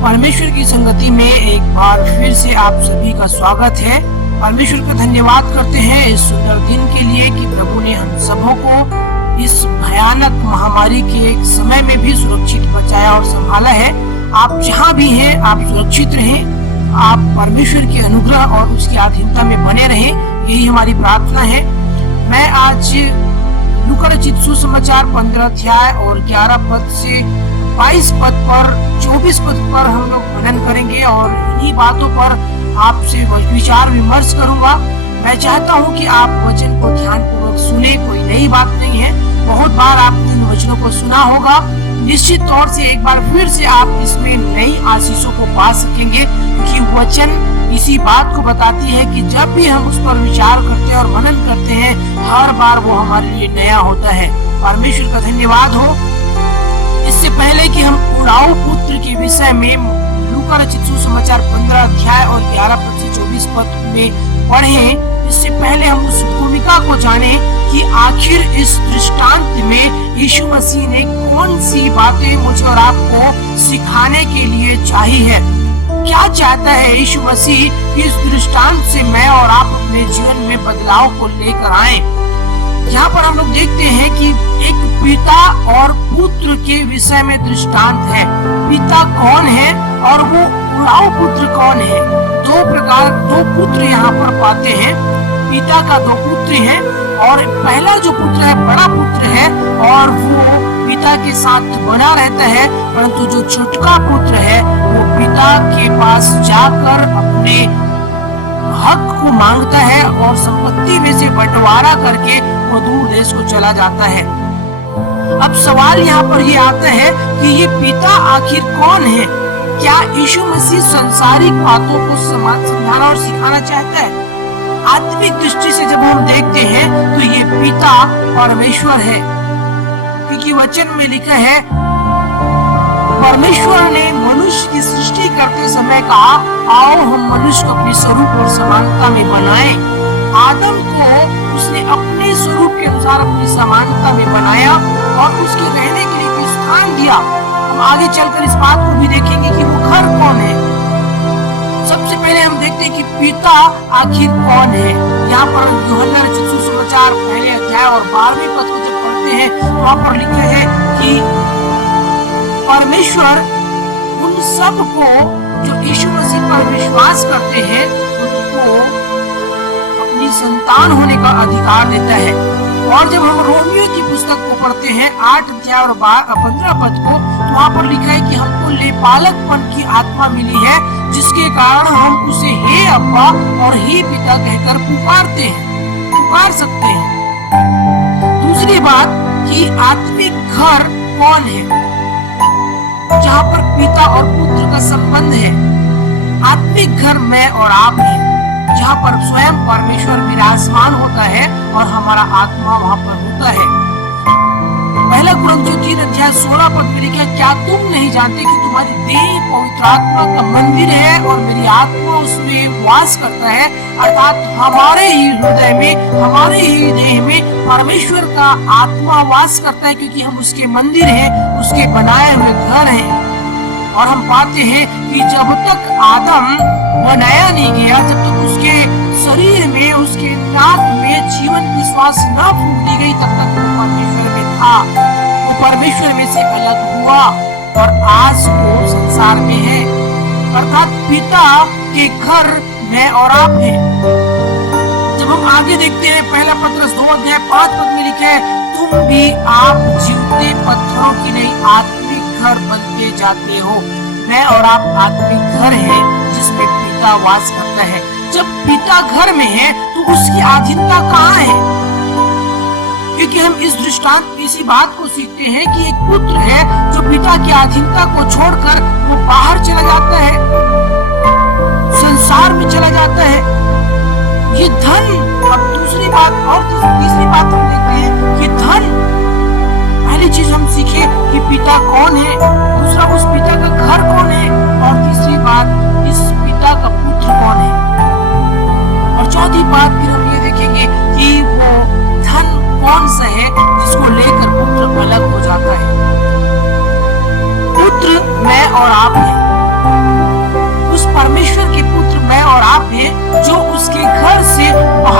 परमेश्वर की संगति में एक बार फिर से आप सभी का स्वागत है। परमेश्वर का धन्यवाद करते हैं इस सुंदर दिन के लिए कि प्रभु ने हम सबों को इस भयानक महामारी के एक समय में भी सुरक्षित बचाया और संभाला है। आप जहाँ भी हैं आप सुरक्षित रहें, आप परमेश्वर के अनुग्रह और उसकी अधीनता में बने रहें, यही हमारी प्रार्थना है। मैं आज लूका रचित सुसमाचार 15 अध्याय और 11 पद से 22 पद पर 24 पद पर हम लोग मनन करेंगे और इन्हीं बातों पर आपसे विचार विमर्श करूंगा। मैं चाहता हूं कि आप वचन को ध्यान पूर्वक सुने, कोई नई बात नहीं है। बहुत बार आपने इन वचनों को सुना होगा, निश्चित तौर से एक बार फिर से आप इसमें नई आशीषों को पा सकेंगे, क्योंकि वचन इसी बात को बताती है कि जब भी हम उस पर विचार करते हैं और मनन करते हैं, हर बार वो हमारे लिए नया होता है। परमेश्वर का धन्यवाद हो। इससे पहले कि हम उड़ाऊ पुत्र के विषय में लूका रचित सुसमाचार 15 अध्याय और 11 पद से 24 पद में पढ़ें, इससे पहले हम उस भूमिका को जाने कि आखिर इस दृष्टांत में यीशु मसीह ने कौन सी बातें मुझे और आपको सिखाने के लिए चाही है। क्या चाहता है यीशु मसीह इस दृष्टांत से मैं और आप अपने जीवन में बदलाव को लेकर आए। यहाँ पर हम लोग देखते हैं कि एक पिता और पुत्र के विषय में दृष्टांत है। पिता कौन है और वो उड़ाऊ पुत्र कौन है। दो पुत्र यहाँ पर पाते हैं। पिता का 2 पुत्र हैं और पहला जो पुत्र है बड़ा पुत्र है और वो पिता के साथ बना रहता है, परंतु जो छोटका पुत्र है वो पिता के पास जाकर अपने हक को मांगता है और संपत्ति में से बंटवारा करके वो दूर देश को चला जाता है। अब सवाल यहाँ पर ये आता है कि ये पिता आखिर कौन है। क्या यीशु मसीह संसारिक बातों को समझाना और सिखाना चाहता है? आत्मिक दृष्टि से जब हम देखते हैं तो ये पिता परमेश्वर है, क्योंकि वचन में लिखा है परमेश्वर ने मनुष्य की सृष्टि करते समय कहा, आओ हम मनुष्य को अपने स्वरूप और समानता में बनाएं। आदम को उसने अपने स्वरूप के अनुसार अपनी समानता में बनाया और उसके रहने के लिए भी स्थान दिया। हम आगे चलकर इस बात को भी देखेंगे कि वो घर कौन है। सबसे पहले हम देखते हैं कि पिता आखिर कौन है। यहाँ पर यूहन्ना रचित सुसमाचार पहले अध्याय और 12वें पद को जब पढ़ते हैं वहाँ पर लिखा है कि परमेश्वर उन सब को जो यीशु मसीह पर विश्वास करते हैं उनको अपनी संतान होने का अधिकार देता है। और जब हम रोमियो की पुस्तक को पढ़ते हैं 8 अध्याय और 15 पद को, तो वहाँ पर लिखा है कि हमको लेपालकपन की आत्मा मिली है, जिसके कारण हम उसे हे अब्बा और हे पिता कहकर पुकार सकते हैं। दूसरी बात कि आत्मिक घर कौन है, जहाँ पर पिता और पुत्र का संबंध है। आत्मिक घर मैं और आप हैं, जहाँ पर स्वयं परमेश्वर विराजमान होता है और हमारा आत्मा वहाँ पर होता है। पहला कुरिन्थियों 3 अध्याय 16 पद में लिखा है, क्या तुम नहीं जानते कि तुम्हारी देह पवित्र आत्मा का मंदिर है और मेरी आत्मा उसमें वास करता है। अर्थात हमारे ही हृदय में, हमारे ही देह में परमेश्वर का आत्मा वास करता है, क्योंकि हम उसके मंदिर हैं, उसके बनाए हुए घर हैं। और हम पाते हैं कि जब तक आदम बनाया नहीं गया, जब तक उसके शरीर में, उसके नाक में जीवन की श्वास न फूंक दी गई, तब तक वो परमेश्वर में था। वो परमेश्वर में से अलग हुआ और आज वो संसार में है। अर्थात पिता के घर मैं और आप हैं। जब हम आगे देखते हैं पहला पत्रस 2 अध्याय 5 पद में लिखा है, तुम भी आप जीवते पत्थरों की नहीं आत्मिक घर बनते जाते हो। मैं और आप आत्मिक घर है जिसमें पिता वास करता है। जब पिता घर में है तो उसकी अधीनता कहाँ है? क्योंकि हम इस दृष्टांत में इसी बात को सीखते हैं कि एक पुत्र है जो पिता की अधीनता को छोड़कर वो बाहर चला जाता है, संसार में चला जाता है। ये धन, अब दूसरी बात और तीसरी बात हम देखते हैं कि धन। पहली चीज हम सीखे कि पिता कौन है, दूसरा उस पिता का घर कौन है, और तीसरी बात इस पिता का पुत्र कौन है। और चौथी बात फिर हम ये देखेंगे कि वो धन कौन सा है जिसको लेकर पुत्र अलग हो जाता है। पुत्र मैं और आप हैं।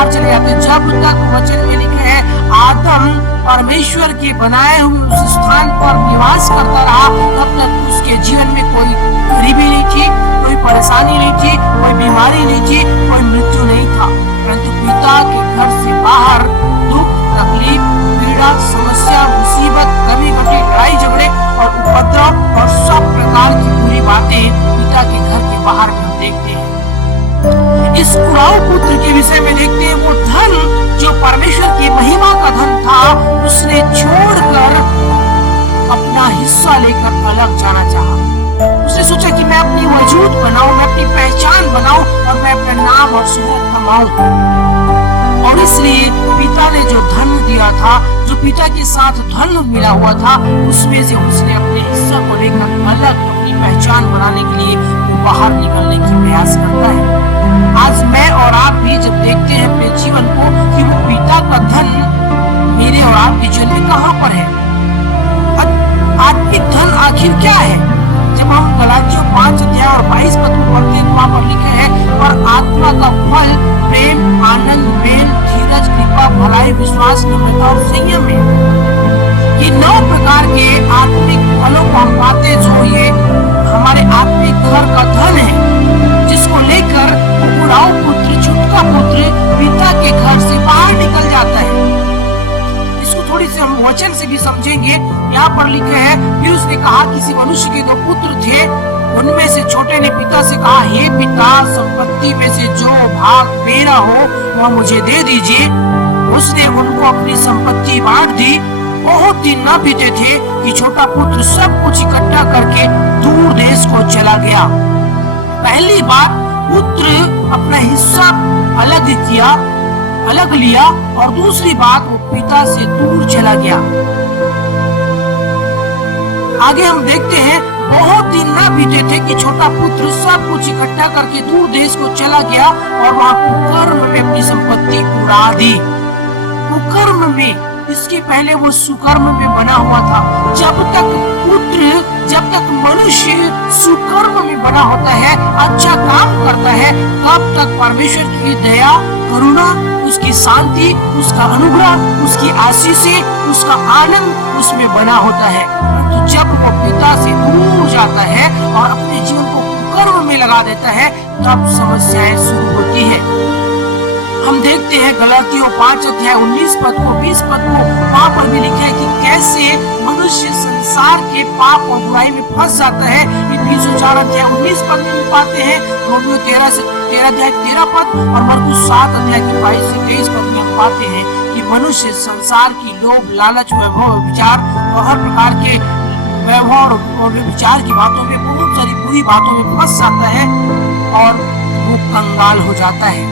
बाहर चले जाते हैं। जब तक वचन में लिखा है आदम परमेश्वर के बनाए हुए उस स्थान पर निवास करता रहा, तब तक उसके जीवन में कोई गरीबी नहीं थी, कोई परेशानी नहीं थी, कोई बीमारी नहीं थी, कोई मृत्यु नहीं था। परंतु पिता के घर से बाहर दुख, तकलीफ, पीड़ा, समस्या, मुसीबत, कमी घटी, लड़ाई झगड़े और उपद्रव और सब प्रकार की बुरी बातें पिता के घर के बाहर में हम देखते हैं। इस उड़ाऊ पुत्र के विषय में देखते हैं, वो धन जो परमेश्वर की महिमा का धन था, उसने छोड़कर अपना हिस्सा लेकर अलग जाना चाहा। उसने सोचा कि मैं अपनी वजूद बनाऊं, मैं अपनी पहचान बनाऊं और मैं अपना नाम और शोहरत कमाऊं। और इसलिए पिता ने जो धन दिया था, जो पिता के साथ धन मिला हुआ था, उसमें से उसने अपने हिस्सा को लेकर अलग अपनी पहचान बनाने के लिए वो बाहर निकलने की प्रयास करता है। आज मैं और आप भी जब देखते हैं अपने जीवन को कि वो पिता का धन मेरे और आपके जीवन में कहां पर है, आत्मिक धन आखिर क्या है। जब हम गलातियों 5 अध्याय और 22 पद को पढ़ते हैं, वहां पर लिखा है, और आत्मा का फल प्रेम, आनंद, मेल, धीरज, कृपा, भलाई, विश्वास, नम्रता और संयम है। ये 9 प्रकार के आत्मिक फलों को हम पाते, जो ये हमारे आत्मिक घर का धन है, जिसको लेकर उड़ाऊ पुत्र, छुटका पुत्र पिता के घर से बाहर निकल जाता है। इसको थोड़ी से हम वचन से भी समझेंगे। यहाँ पर लिखा है, फिर उसने कहा, किसी मनुष्य के 2 पुत्र थे, उनमें से छोटे ने पिता से कहा, हे पिता, संपत्ति में से जो भाग मेरा हो वह मुझे दे दीजिए। उसने उनको अपनी संपत्ति बांट दी। बहुत दिन न बीते थे कि छोटा पुत्र सब कुछ इकट्ठा करके दूर देश को चला गया। पहली बात, पुत्र अपना हिस्सा अलग लिया, और दूसरी बात, वो पिता से दूर चला गया। आगे हम देखते हैं, बहुत दिन न बीते थे कि छोटा पुत्र सब कुछ इकट्ठा करके दूर देश को चला गया और वहां कुकर्म में अपनी संपत्ति उड़ा दी। कुकर्म में, इसके पहले वो सुकर्म में बना हुआ था। जब तक मनुष्य सुकर्म में बना होता है, अच्छा काम करता है, तब तक परमेश्वर की दया, करुणा, उसकी शांति, उसका अनुग्रह, उसकी आशीषें, उसका आनंद उसमें बना होता है। तो जब वो पिता से दूर जाता है और अपने जीवन को कुकर्म में लगा देता है, तब समस्याएं शुरू होती है। हम देखते हैं गलातियों 5 अध्याय 19 पद को, 20 पद को, वहां पर भी लिखा है कि कैसे मनुष्य संसार के पाप और बुराई में फंस जाता है। इफिसियों 4 अध्याय 19 पद में भी पाते हैं, रोमियो 13 अध्याय 13 पद और मरकुस 7 अध्याय 22 से 23 पद में हम पाते हैं कि मनुष्य संसार की लोभ, लालच, वैभव, विचार और हर प्रकार के वैभव और विचार की बातों में, बहुत सारी बुरी बातों में फंस जाता है और वो कंगाल हो जाता है।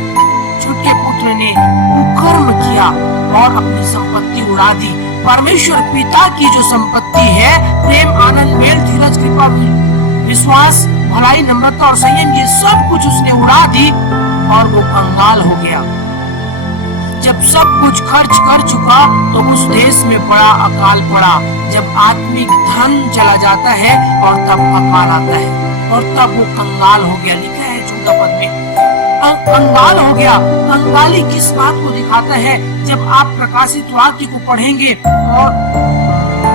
छुटके पुत्र ने कुकर्म किया और अपनी संपत्ति उड़ा दी। परमेश्वर पिता की जो संपत्ति है, प्रेम, आनंद, मेल, धीरज, कृपा, विश्वास, भलाई, नम्रता और संयम, ये सब कुछ उसने उड़ा दी और वो कंगाल हो गया। जब सब कुछ खर्च कर चुका तो उस देश में बड़ा अकाल पड़ा। जब आत्मिक धन चला जाता है और तब अकाल आता है और तब वो कंगाल हो गया। लिखा है 14 पद में, कंगाल हो गया। कंगाली किस बात को दिखाता है? जब आप प्रकाशित वाक्य को पढ़ेंगे और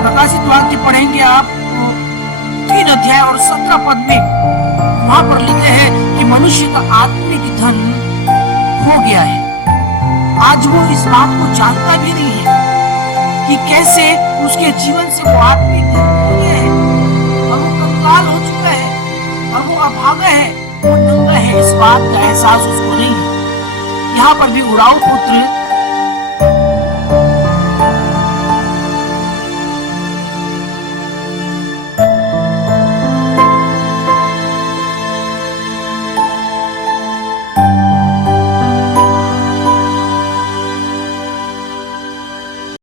प्रकाशित वाक्य पढ़ेंगे आप 3 अध्याय और 17 पद में, वहां पर लिखा है कि मनुष्य का आत्मिक धन खो गया है। आज वो इस बात को जानता भी नहीं है कि कैसे उसके जीवन से वो आत्मिक धन खो गया है और वो कंगाल हो चुका है और वो अभागा है, वो नंगा है। इस बात का एहसास उसको नहीं है। यहाँ पर भी उड़ाऊ पुत्र